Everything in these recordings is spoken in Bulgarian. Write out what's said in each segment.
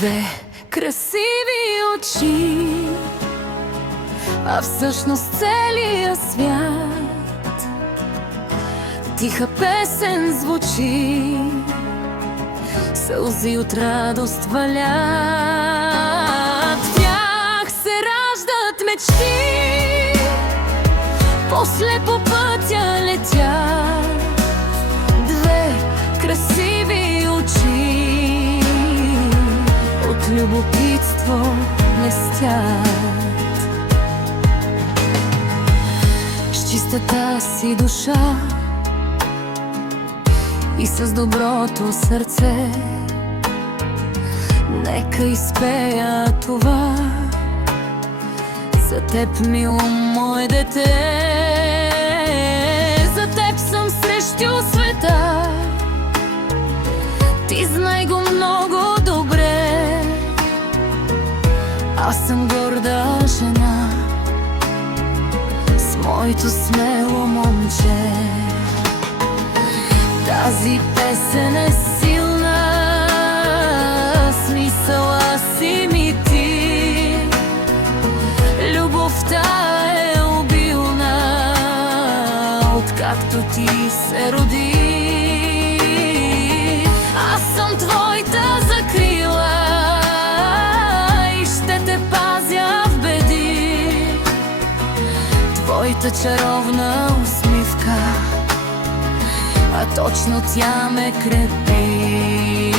Две красиви очи, а всъщност целия свят. Тиха песен звучи, сълзи от радост валят. В тях се раждат мечти, после по пътя летят. Две красиви очи, от любопитство блестят. С чистата си душа и с доброто сърце, нека изпея това за теб, мило мое дете. За теб съм срещу света, ти знай го много добре. Аз съм горда жена с моето смело момче. Тази песен е силна, смисъла си ми ти. Любовта е обилна, откакто ти се роди. Аз съм твоята закрила и ще те пазя в беди. Твоята чаровна усмивка, а точно тя ме крепи.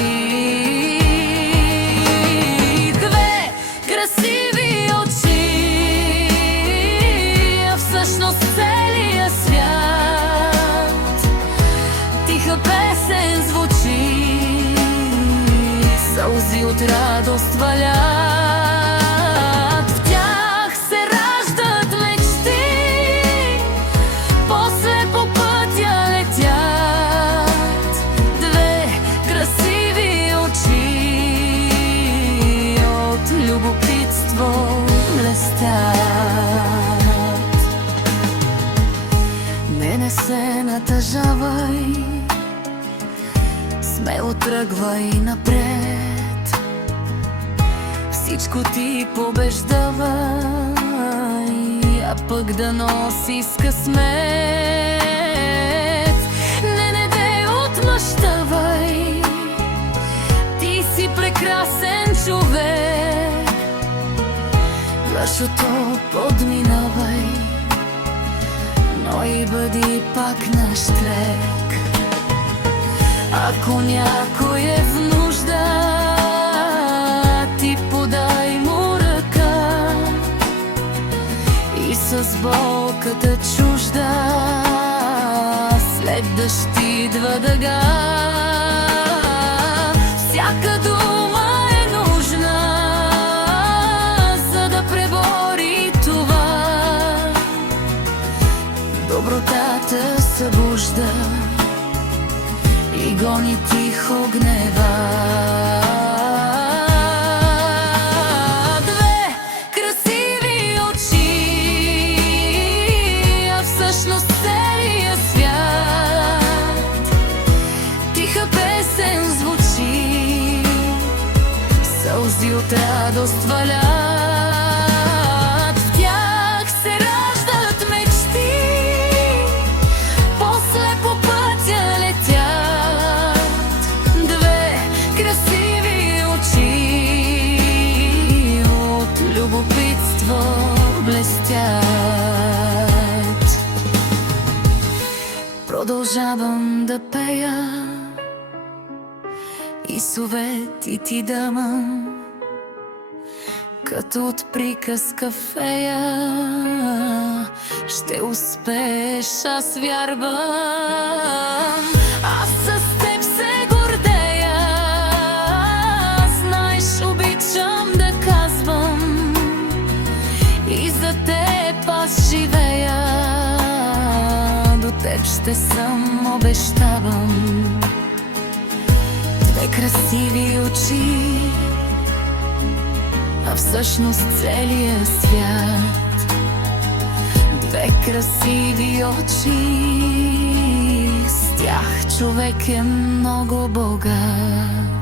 Две красиви очи, а всъщност целия свят. Тиха песен звучи, сълзи от радост валят. В тях се раждат мечти, после по пътя летят. Две красиви очи, от любопитство блестят. Не се натъжавай, смело тръгвай напред. Всичко ти побеждавай, а пък да носи с късмет. Не дей отмъщавай, ти си прекрасен човек. Лъжото подминавай, но и бъди пак наш трек. Ако някой е в нужда, ти подай му ръка и с болката чужда след дъжд идва дъга. Всяка дума е нужна, за да пребори това. Добротата събужда и гони тихо гнева. Две красиви очи, а всъщност целия свят. Тиха песен звучи, сълзи от радост валят. В тях се раждат мечти, после по пътя летят. Две красиви очи, от любопитство блестят. Продължавам да пея и съвети ти давам, като от приказка фея. Ще успееш, аз вярвам. Аз с теб се гордея, знаеш, обичам да казвам, и за теб аз живея. До теб ще съм, обещавам. Две красиви очи, а всъщност целия свят. Две красиви очи, с тях човек е много богат.